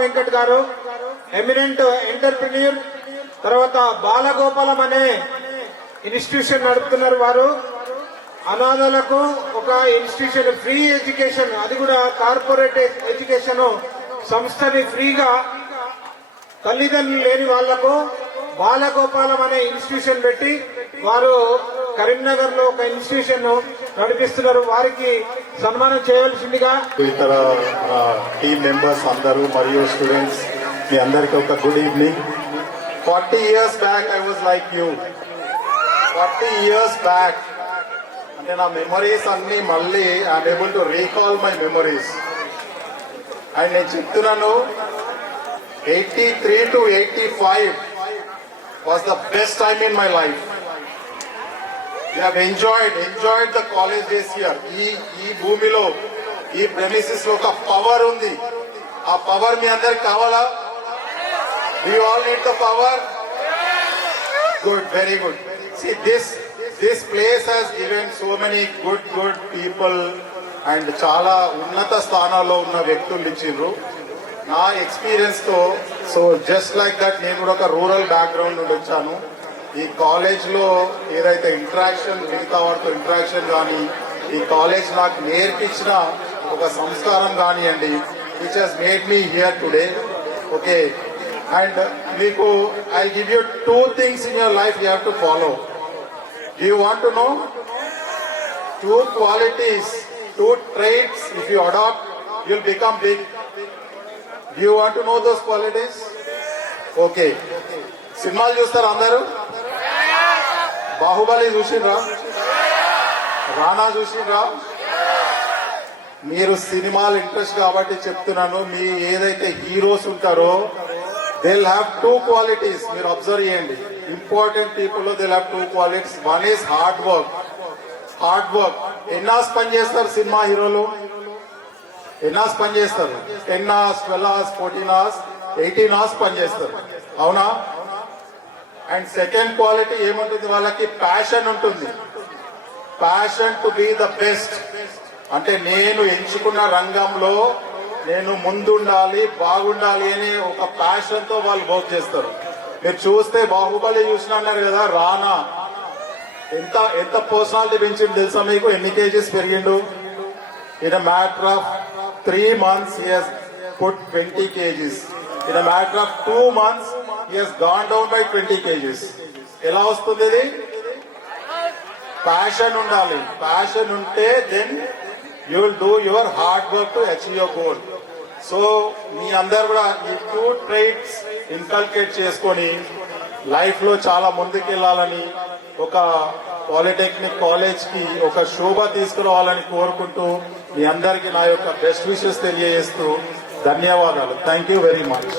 వెంకట్ గారు eminent entrepreneur, తర్వాత బాలగోపాలం అనే ఇన్స్టిట్యూషన్ నడుపుతున్నారు. వారు అనాథలకు ఒక ఇన్స్టిట్యూషన్ ఫ్రీ ఎడ్యుకేషన్, అది కూడా కార్పొరేట్ ఎడ్యుకేషన్ సంస్థని ఫ్రీగా తల్లిదండ్రులు లేని వాళ్లకు బాలగోపాలం అనే ఇన్స్టిట్యూషన్ పెట్టి వారు కరీంనగర్ లో ఒక ఇన్స్టిట్యూషన్ నడిపిస్తున్నారు. వారికి సన్మానం చేయవలసిందిగా ఇతర టీమ్ మెంబర్స్ అందరూ మరియు స్టూడెంట్స్ మీ అందరికీ ఒక good evening. 40 years back I was like you. 40 years back అంటే నా మెమరీస్ అన్ని మళ్ళీ I'm able to recall my memories. And నేను చెప్తున్నాను 83 to 85 was the best time in my life. We have enjoyed the college days here. ఈ భూమిలో ఈ premises లో ఒక పవర్ ఉంది. ఆ పవర్ మీ అందరికి కావాలా? Do you all need the power? Good, very good. See, this place has given so many good people and చాలా ఉన్నత స్థానాల్లో ఉన్న వ్యక్తులు ఇచ్చిండ్రు. నా ఎక్స్పీరియన్స్ తో సో జస్ట్ లైక్ దట్ నేను కూడా ఒక రూరల్ బ్యాక్గ్రౌండ్ నుండి వచ్చాను. ఈ కాలేజ్ లో ఏదైతే ఇంటరాక్షన్, మిగతా వారితో ఇంటరాక్షన్ కానీ ఈ కాలేజ్ నాకు నేర్పించిన ఒక సంస్కారం కానివ్వండి, which he's made me here today. Okay, and మీకు I give you 2 things in your life you have to follow. Do you want to know? 2 qualities, 2 traits, if you adopt, you'll become big. Do you want to know those qualities? Okay. సినిమాలు చూస్తారు అందరూ? బాహుబలి చూసిండ్రా? రానా చూసిండ్రా? మీరు సినిమాలు interest కాబట్టి చెప్తున్నాను. మీ ఏదైతే హీరోస్ ఉంటారో దే విల్ హ్యావ్ 2 qualities. మీరు అబ్జర్వ్ చేయండి. Important people they will have 2 qualities. One is hard work. ఎన్ని అవర్స్ పని చేస్తారు సినిమా హీరోలు? ఎన్ని అవర్స్ పని చేస్తారు? 10 hours, 12 hours, 14 hours, 18 hours పని చేస్తారు. అవునా? అండ్ సెకండ్ క్వాలిటీ ఏముంటుంది వాళ్ళకి? ప్యాషన్ ఉంటుంది. Passion to be the best. అంటే నేను ఎంచుకున్న రంగంలో నేను ముందుండాలి, బాగుండాలి అని ఒక ప్యాషన్ తో వాళ్ళు వర్క్ చేస్తారు. మీరు చూస్తే బాహుబలి చూసిన అన్నారు కదా, రానా ఎంత పర్సనాలిటీ పెంచిండు తెలుసా మీకు? ఎన్ని కేజీస్ పెరిగిండు? In a matter of 3 months he has put 20 kgs. In a matter of 2 months he has gone down by 20 kgs. ఎలా వస్తుంది ఇది? ప్యాషన్ ఉండాలి. ప్యాషన్ ఉంటే then you will do your hard work to achieve your goal. So మీ అందరు కూడా ఈ 2 traits inculcate చేసుకొని లైఫ్ లో చాలా ముందుకెళ్లాలని, ఒక పాలిటెక్నిక్ కాలేజ్ కి ఒక శోభ తీసుకురావాలని కోరుకుంటూ మీ అందరికీ నా యొక్క బెస్ట్ విషెస్ తెలియజేస్తూ ధన్యవాదాలు. Thank you very much.